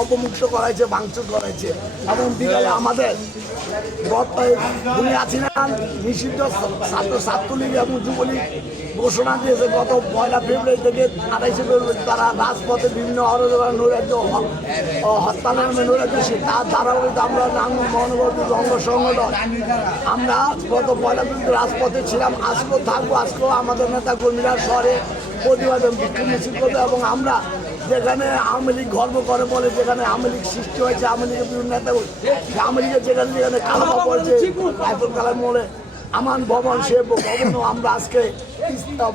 অপমুক্ত করাইছে, ভাঙচুর করাইছে এবং বিকালে আমাদের উনি আছিলেন নিষিদ্ধ ছাত্রলীগ এবং যুবলীগ ঘোষণা দিয়েছে গত 1 ফেব্রুয়ারি থেকে 28 ফেব্রুয়ারি তারা রাজপথে বিভিন্ন নৈরাজ্য হরতালের নৈরাজ্য তার ধারাবাহিকতা আমরা নারায়ণগঞ্জ মহানগর অঙ্গ সংগঠন আমরা গত 1 ফেব্রুয়ারি রাজপথে ছিলাম, আজকেও থাকবো। আজকেও আমাদের নেতা কর্মীরা শহরে প্রতিবাদ বিক্ষোভ মিছিল করবে এবং আমরা যেখানে আওয়ামী লীগ গর্ব করে বলে যেখানে আওয়ামী লীগ সৃষ্টি হয়েছে, আওয়ামী লীগের বিভিন্ন নেতা আওয়ামী লীগের যেখানে যেখানে কালামা পড়েছে আইফুল কালাম মোড়ে আমান ভবন সে ভবনও আমরা আজকে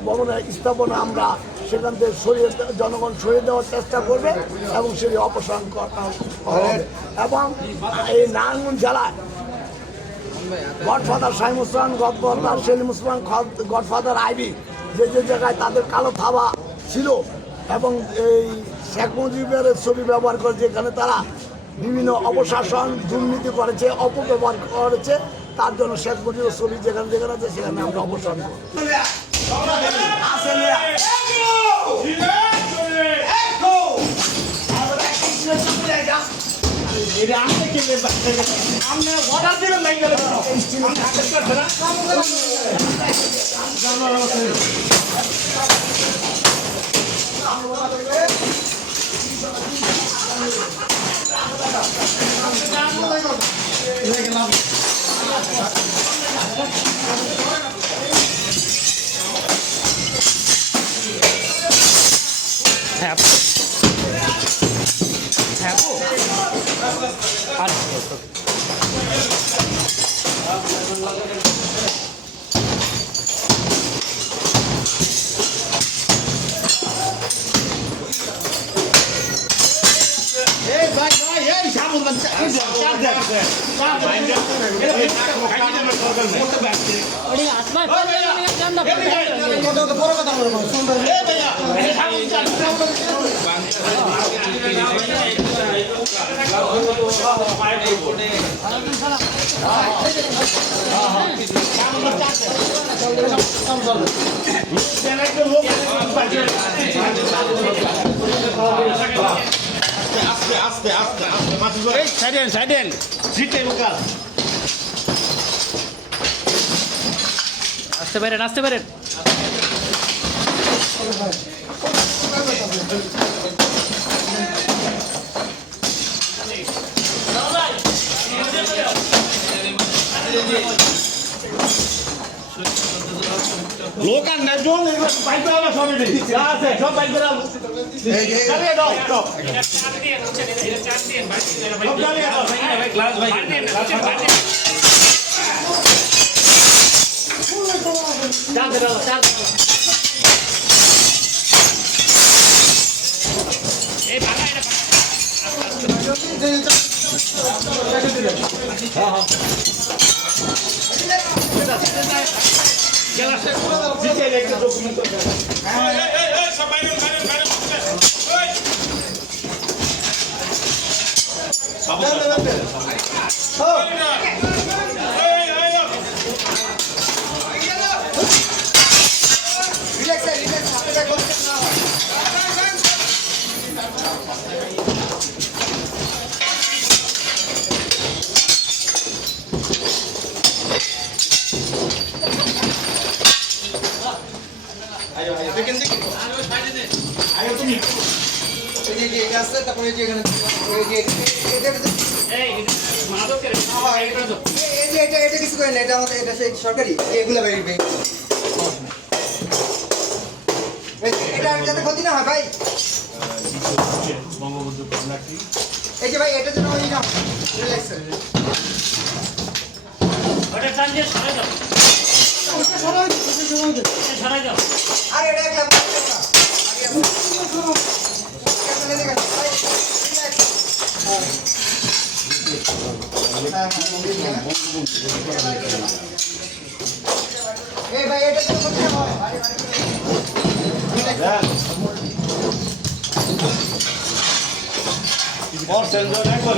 ভবনের স্থাপনা আমরা সেখান থেকে সরিয়ে জনগণ সরিয়ে দেওয়ার চেষ্টা করবে এবং সেটি অপসারণ করতে হবে। এবং এই নারায়ণগঞ্জ জেলায় godfather Shahim Osman, godfather Selim Osman, godfather Ivy যে যে জায়গায় তাদের কালো থাবা ছিল এবং এই শেখ মুজিবের ছবি ব্যবহার করে যেখানে তারা বিভিন্ন অপশাসন দুর্নীতি করেছে, অপব্যবহার করেছে, তার জন্য শেখ মুজিবের ছবি যেখানে যেখানে আছে সেখানে আমরা অপসারণ করি। আস্তে আস্তে সাইডেন আসতে পারেন লোক আর না জল পাইপ আলা সব আছে সব পাইপ আলা চালিয়ে দাও সব চার দিয়ে ভাই চালিয়ে দাও ভাই গ্লাস ভাই চার এই ভাগা এটা হ্যাঁ গ্লাস দিতে একটা ডকুমেন্ট এই সব বাইরে ওই সরকারি এগুলো যাতে ক্ষতি না হয় ভাই এই যে ভাই এটা যেন ওই না আর এটা এক লাখ এই ভাই এটা তো করতে হবে और सेंसर है पर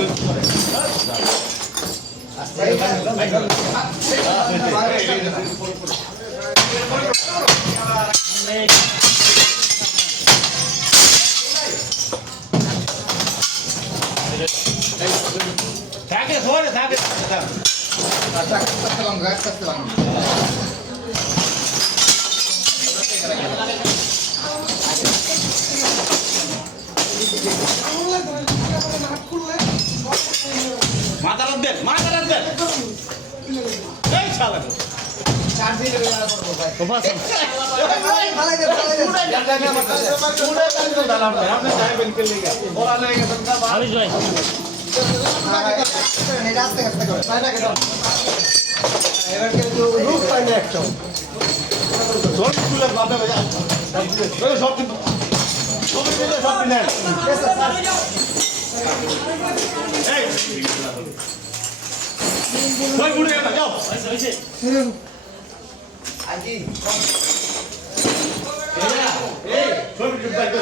সরে থাকে থাক। আচ্ছা, আস্তে আস্তে ভাঙো, আস্তে আস্তে ভাঙো। মাথা রাখ দেন এই শালা চার দিলে বেলা করবো ভাই। সোফা আছে। ফালাই দেন, ফালাই দেন। আপনি সাহেবেন কে লেগে ওরা লেগে গেছেন না আলিশ ভাই এটা আস্তে আস্তে করো। এবার কিন্তু রূপ পাই না একটা। সব তুলে বাপে ভাই সব কিন্তু সব মিলে সব নেন এই ভাই গুড়ে না যাও আজি এই সব কিন্তু